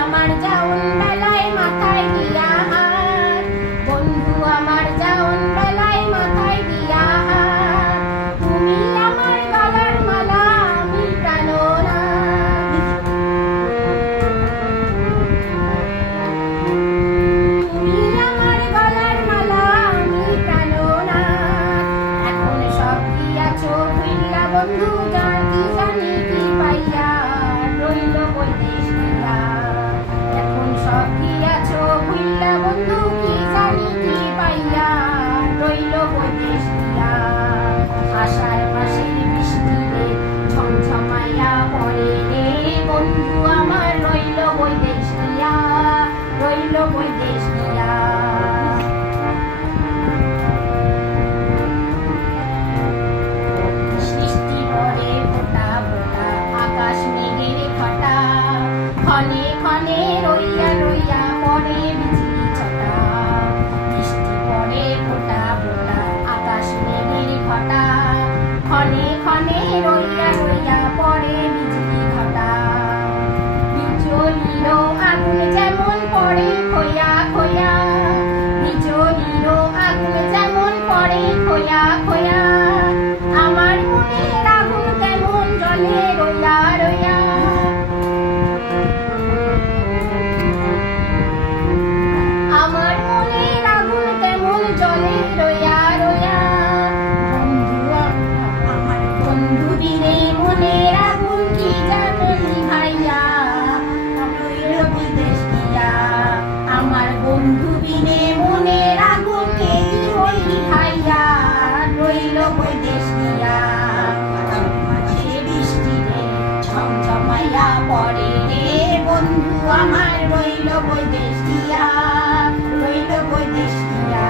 আমার যাওন বেলায় মাথায় দিয়া হাত, বন্ধু আমার যাওন বেলায় মাথায় দিয়া হাত, তুমি আমার গলার মালা আমি প্রাণনাথ, তুমি আমার গলার মালা আমি প্রাণনাথ। এখন সব দিয়াছো ভুইলা বন্ধু কি জানি কি পাইয়া রইল বৈদেশ দিয়া, এখন সব দিয়াছো ভুইলা বন্ধু কি জানি কি পাইয়া রইল বৈদেশ দিয়া। আষাঢ় মাসের বৃষ্টিতে ঝমঝমাইয়া পড়ে রে বন্ধু আমার রইল বৈদেশ দিয়া, রইল বৈদেশ দিয়া। সৃষ্টি পড়ে ফোঁটা ফোঁটা আকাশ মেঘের ফাটা, ক্ষণে ক্ষণে রইয়া রইয়া পড়ে বিজলি ছটা, বৃষ্টি পড়ে ফোঁটা ফোঁটা আকাশ মেঘের ফাটা, ক্ষণে ক্ষণে রইয়া রইয়া পড়ে বিজলি ঘটা। বিজলির আগুন যেমন পড়ে খোয়া খোয়া, বিজলির আগুন যেমন পড়ে খোয়া খোয়া, আমার মনের আগুন তেমন জ্বলে রইয়া রইয়া। আমার মনের আগুন তেমন জ্বলে রইয়া রইয়া। আমার বন্ধু বিনে মনের আগুন কি যেন নিভাইয়া রইল বিদেশ দিয়া, আমার বন্ধু বিনে মনের আগুন কে ওই নিভাইয়া রইল বৈদেশ দিয়া। সে বৃষ্টিতে ঝমঝমাইয়া পড়ে রে বন্ধু আমার রইল বৈদেশ দিয়া, রইল বৈদেশ দিয়া।